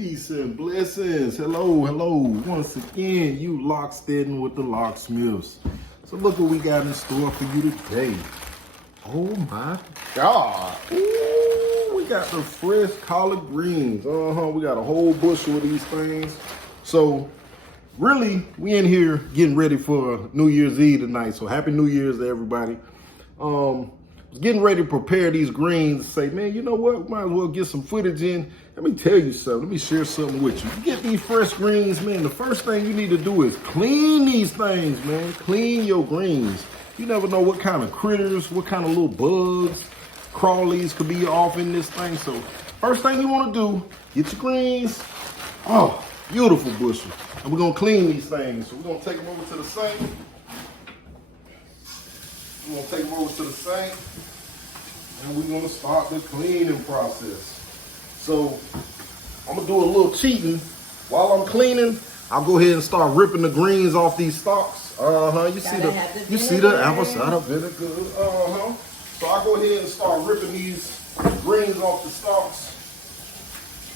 Peace and blessings. Hello. Once again, you Loc'Smiths with the Loc'Smiths. So look what we got in store for you today. Oh my God. Ooh, we got the fresh collard greens. We got a whole bushel of these things. So really, we in here getting ready for New Year's Eve tonight. So happy New Year's to everybody. Getting ready to prepare these greens. Say, man, you know what? Might as well get some footage in. Let me tell you something. Let me share something with you. You get these fresh greens, man. The first thing you need to do is clean these things, man. Clean your greens. You never know what kind of critters, what kind of little bugs, crawlies could be off in this thing. So first thing you want to do, get your greens. Oh, beautiful bushel. And we're going to clean these things. So we're going to take them over to the sink. We're going to take them over to the sink. And we're going to start the cleaning process. So I'm gonna do a little cheating. While I'm cleaning, I'll go ahead and start ripping the greens off these stalks. You see the apple cider vinegar. So I'll go ahead and start ripping these greens off the stalks.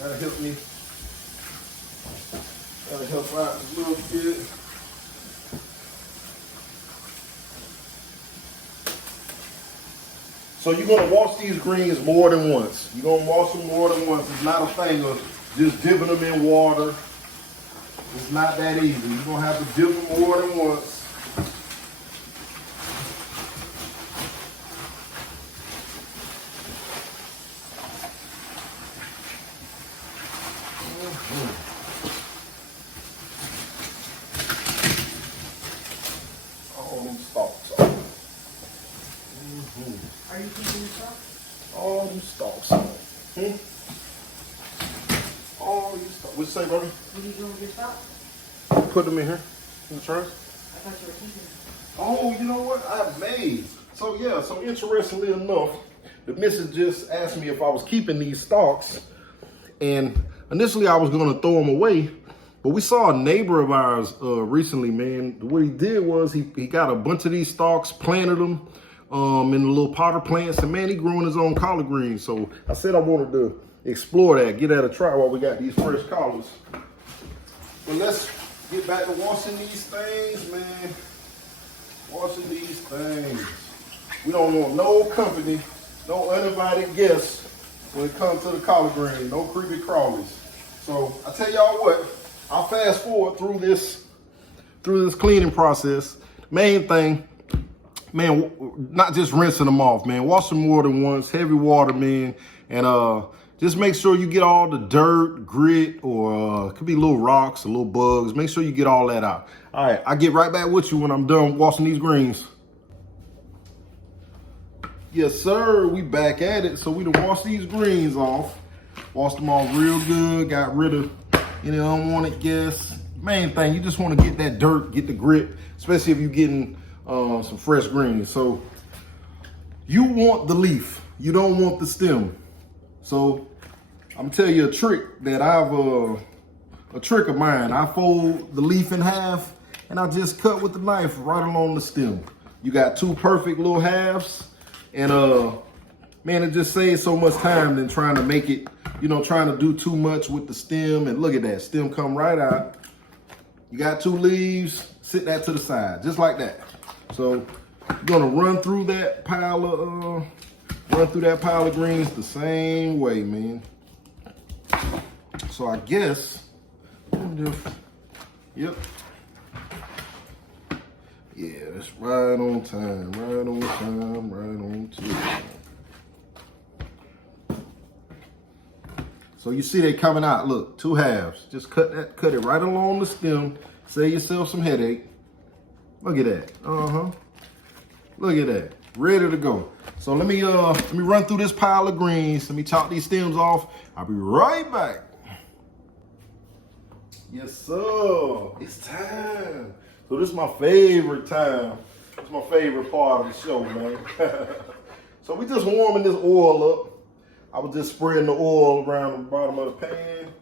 That'll help me. That'll help out a little bit. So you're gonna wash these greens more than once. You're gonna wash them more than once. It's not a thing of just dipping them in water. It's not that easy. You're gonna have to dip them more than once. All them stalks off. Are you keeping your stalks? All them stalks off. All these stalks. What you say, brother? What are you doing with your stalks? Put them in here, in the trash. I thought you were keeping them. Oh, you know what? I made. So yeah, so interestingly enough, the missus just asked me if I was keeping these stalks. And initially I was gonna throw them away, but we saw a neighbor of ours recently, man. What he did was he got a bunch of these stalks, planted them in the little potter plants, and man, he growing his own collard greens. So I said I wanted to explore that, get that a try while we got these fresh collards. But let's get back to washing these things, man. Washing these things. We don't want no company, no uninvited guests when it comes to the collard green, no creepy crawlies. So I tell y'all what, I'll fast forward through this cleaning process. Main thing, man, not just rinsing them off, man. Wash them more than once, heavy water, man. And just make sure you get all the dirt, grit, or it could be little rocks or little bugs. Make sure you get all that out. All right, I'll get right back with you when I'm done washing these greens. Yes, sir, we back at it. So we done washed these greens off. Washed them off real good, got rid of any unwanted guests. Main thing, you just want to get that dirt, get the grit, especially if you're getting some fresh greens. So you want the leaf, you don't want the stem. So I'm gonna tell you a trick that a trick of mine. I fold the leaf in half and I just cut with the knife right along the stem. You got two perfect little halves, and man, it just saves so much time than trying to make it, trying to do too much with the stem. And look at that, stem come right out. You got two leaves, sit that to the side, just like that. So you're gonna run through that pile of greens the same way, man. So I guess, yep. Yeah, it's right on time, right on time. So you see they coming out, look, two halves. Just cut it right along the stem. Save yourself some headache. Look at that, Look at that, ready to go. So let me run through this pile of greens. Let me chop these stems off. I'll be right back. Yes, sir, it's time. So this is my favorite time. It's my favorite part of the show, man. So we just warming this oil up. I was just spreading the oil around the bottom of the pan.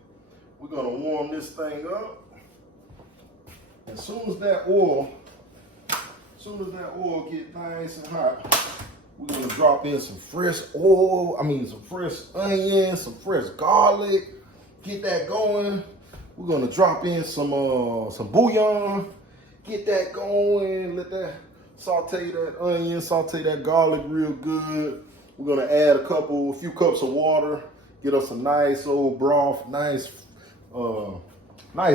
We're gonna warm this thing up. As soon as that oil get nice and hot, we're gonna drop in some fresh oil. Some fresh onions, some fresh garlic, get that going. We're gonna drop in some bouillon. Get that going. Let that saute that onion, saute that garlic real good. We're gonna add a few cups of water. Get us a nice old broth, nice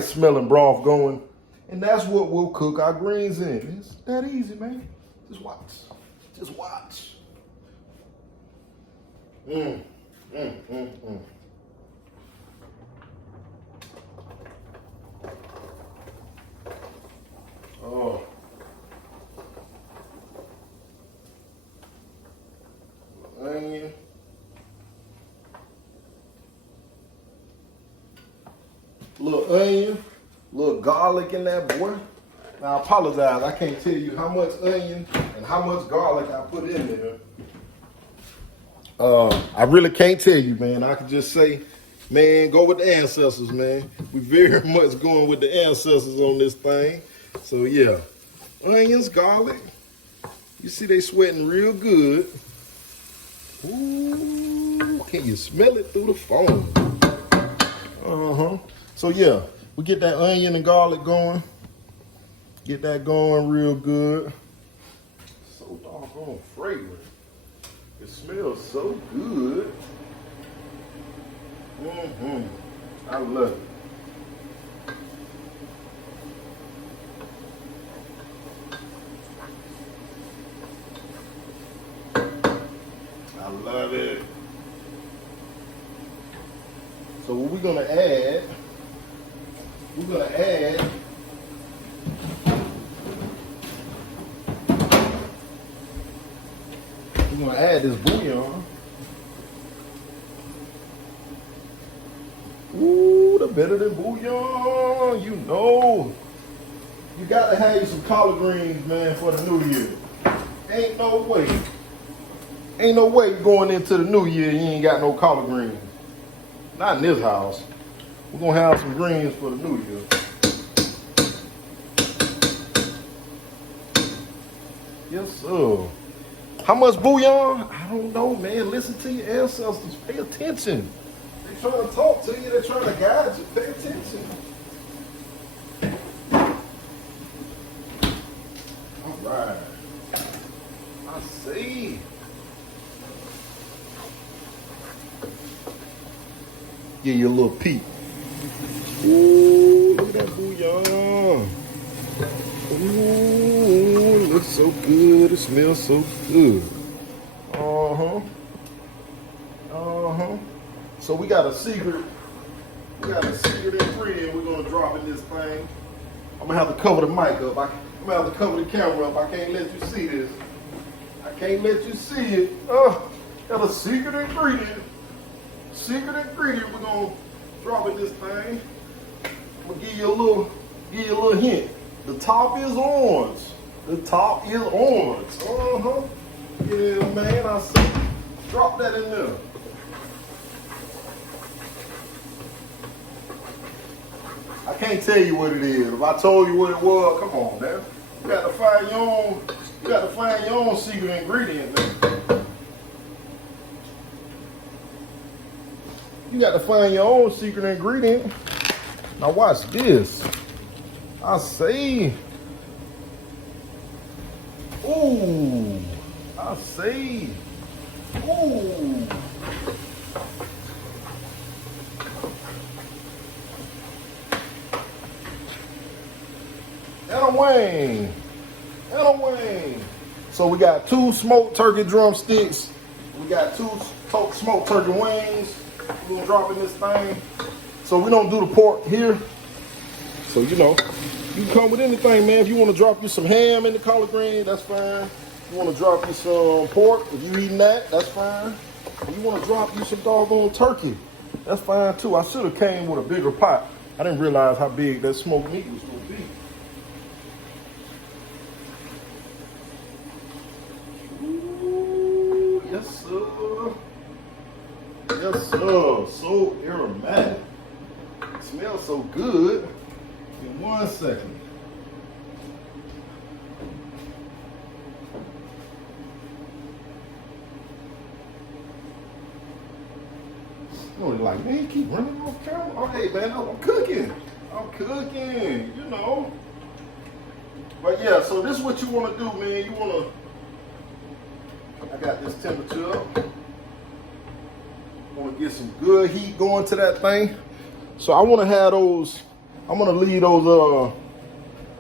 smelling broth going. And that's what we'll cook our greens in. It's that easy, man. Just watch. Just watch. Oh. Onion. Little onion, little garlic in that boy. Now I apologize, I can't tell you how much onion and how much garlic I put in there. I really can't tell you, man. I can just say, man, go with the ancestors, man. We very much going with the ancestors on this thing. So yeah, onions, garlic. You see they sweating real good. Ooh, can you smell it through the phone? So yeah, we get that onion and garlic going. Get that going real good. So doggone fragrant. It smells so good. I love it. I love it. So what we're gonna add, we're gonna add this bouillon. Ooh, the better than bouillon, you know. You gotta have you some collard greens, man, for the new year. Ain't no way. Ain't no way going into the new year you ain't got no collard greens. Not in this house. We're gonna have some greens for the new year. Yes, sir. How much bouillon? I don't know, man. Listen to your ancestors. Pay attention. They're trying to talk to you. They're trying to guide you. Pay attention. All right. I see. Give you a little peek. Ooh, look at that bouillon. Ooh, it looks so good. It smells so good. So we got a secret ingredient we're gonna drop in this thing. I'm gonna have to cover the mic up. I'm gonna have to cover the camera up. I can't let you see this. I can't let you see it. Got a secret ingredient. We're gonna drop in this thing. I'm gonna give you a little hint. The top is orange. Yeah, man, I see. Drop that in there. I can't tell you what it is. If I told you what it was, come on, man. You got to find your own secret ingredient, man. You got to find your own secret ingredient. Now watch this. I see. Ooh. I see. Ooh. And a wing. So we got 2 smoked turkey drumsticks. We got 2 smoked turkey wings. We're gonna drop in this thing. So we don't do the pork here. So you know, you can come with anything, man. If you want to drop you some ham in the collard green, that's fine. If you want to drop you some pork, if you eating that, that's fine. If you want to drop you some doggone turkey, that's fine too. I should have came with a bigger pot. I didn't realize how big that smoked meat was going to be. Ooh, yes, sir. Yes, sir. So aromatic. It smells so good. In 1 second. I'm gonna like, man, he keep running off camera. Oh, hey, man, I'm cooking. I'm cooking, you know. But yeah, so this is what you want to do, man. You want to, I got this temperature up. Want to get some good heat going to that thing. So I want to have those, I'm going to leave those,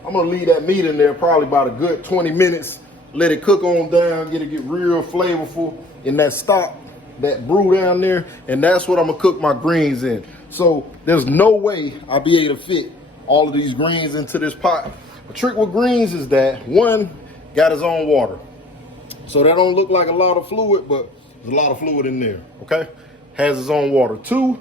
I'm going to leave that meat in there probably about a good 20 minutes. Let it cook on down, get real flavorful in that stock, that brew down there. And that's what I'm going to cook my greens in. So there's no way I'll be able to fit all of these greens into this pot. The trick with greens is that one, got his own water. So that don't look like a lot of fluid, but there's a lot of fluid in there, okay? Has its own water. Two,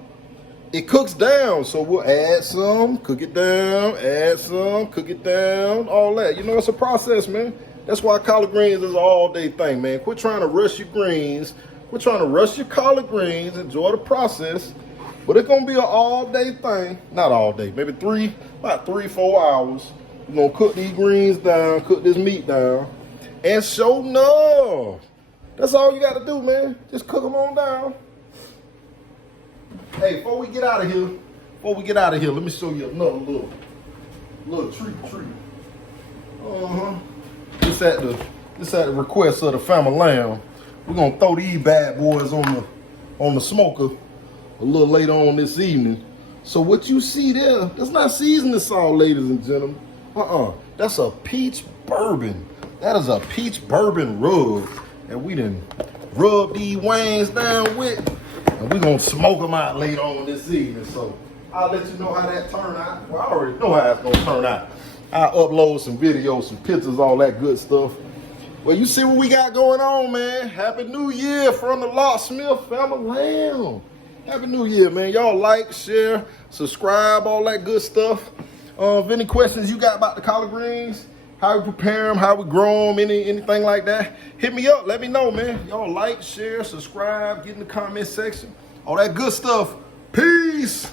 it cooks down. So we'll add some, cook it down, add some, cook it down, all that. You know, it's a process, man. That's why collard greens is an all-day thing, man. Quit trying to rush your greens. Quit trying to rush your collard greens. Enjoy the process. But it's going to be an all-day thing. Not all day. Maybe about 3-4 hours. We're going to cook these greens down, cook this meat down. And show enough. That's all you got to do, man. Just cook them on down. Hey, before we get out of here, let me show you another little treat. This at the request of the family lamb. We're gonna throw these bad boys on the smoker a little later on this evening. So what you see there, that's not seasoning salt, ladies and gentlemen. That's a peach bourbon. That is a peach bourbon rub. And we done rub these wings down with, and we're gonna smoke them out later on this evening. So I'll let you know how that turn out. Well, I already know how it's gonna turn out. I'll upload some videos, some pictures, all that good stuff. Well, you see what we got going on, man. Happy New Year from the Loc'Smiths family lamb. Happy New Year, man. Y'all like, share, subscribe, all that good stuff. If any questions you got about the collard greens, how we prepare them, how we grow them, anything like that, hit me up. Let me know, man. Y'all like, share, subscribe, get in the comment section. All that good stuff. Peace.